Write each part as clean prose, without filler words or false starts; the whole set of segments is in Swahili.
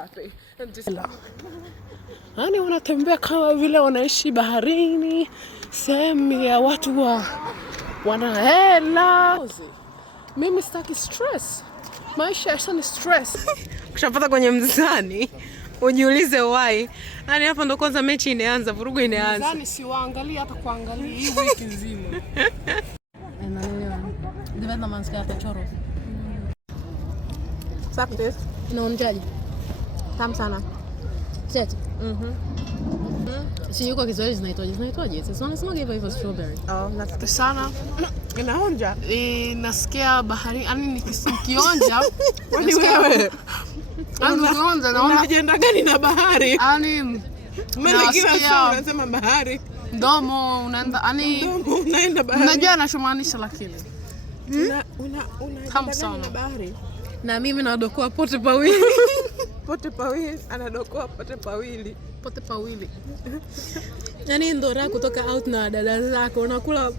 happy. Yaani wanatembea kama vile wanaishi baharini, sehemu ya watu wana hela. Mimi sitaki stress. Maisha yasa ni stress. Ukishapata kwenye mzani, ujiulize why. Yaani hapa ndo kwanza mechi inaanza, vurugu inaanza. Mzani si waangalia hata kuangalia hii wiki nzima. Deve na manscata choro. Sakte. Inaonjaje? Tamu sana. Set. Si yuko Kiswahili zinaitwaje? Sasa wanasema hivyo strawberry. Nafuta sana. Inaonja. Nasikia bahari, yani nikionja. Kwani wewe? Anaonja naona unajenda gani na bahari? Yaani Mimi kila saa unasema bahari. Mdomo unaenda unaenda bahari. Unajua anachomaanisha lakini. Tamu sana bahari. Na mimi nadokoa pote pawili. Pote pawili, anadokoa pote pawili. Pote pawili. Yaani ndo raha kutoka out na dada zako unakula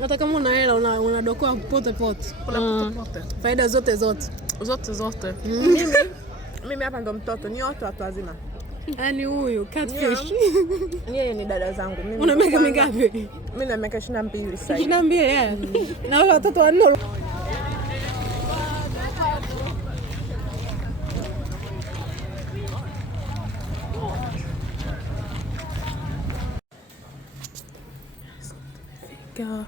hata kama una hela unadokoa pote. Kula pote. Faida zote. Zote. Mimi hapa ndo mtoto, ni watu wazima. Yaani huyu catfish. Yeye ni dada zangu. Mimi una miaka mingapi? Mimi na miaka 22 sasa. 22 na wale watoto wanne. Go.